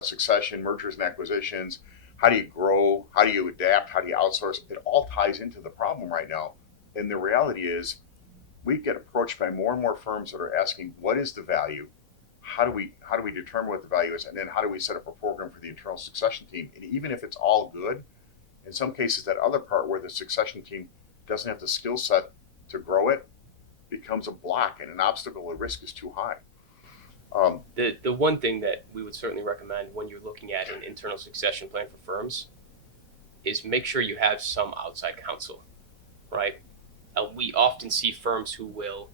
succession, mergers and acquisitions. How do you grow? How do you adapt? How do you outsource? It all ties into the problem right now. And the reality is, we get approached by more and more firms that are asking, what is the value? How do we determine what the value is? And then how do we set up a program for the internal succession team? And even if it's all good, in some cases, that other part where the succession team doesn't have the skill set to grow it becomes a block and an obstacle. The risk is too high. The one thing that we would certainly recommend when you're looking at an internal succession plan for firms is make sure you have some outside counsel, right? We often see firms who will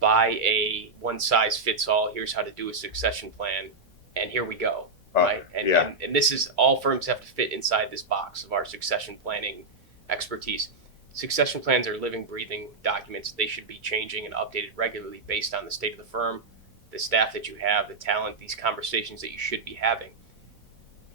buy a one size fits all, here's how to do a succession plan, and here we go, right? Yeah. And this is all firms have to fit inside this box of our succession planning expertise. Succession plans are living, breathing documents. They should be changing and updated regularly based on the state of the firm, the staff that you have, the talent, these conversations that you should be having.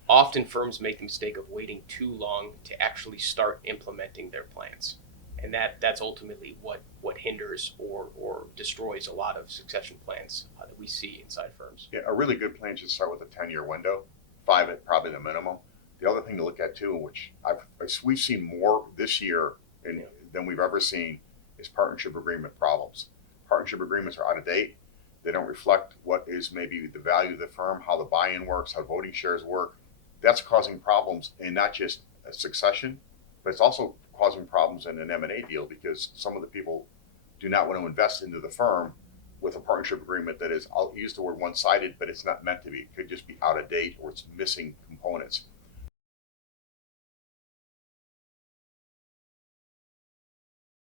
Often firms make the mistake of waiting too long to actually start implementing their plans. And that's ultimately what hinders or destroys a lot of succession plans that we see inside firms. Yeah, a really good plan should start with a 10-year window, 5 at probably the minimum. The other thing to look at too, which we've seen more this year than we've ever seen, is partnership agreement problems. Partnership agreements are out of date. They don't reflect what is maybe the value of the firm, how the buy-in works, how voting shares work. That's causing problems in not just a succession, but it's also causing problems in an M&A deal because some of the people do not want to invest into the firm with a partnership agreement that is, I'll use the word one-sided, but it's not meant to be. It could just be out of date or it's missing components.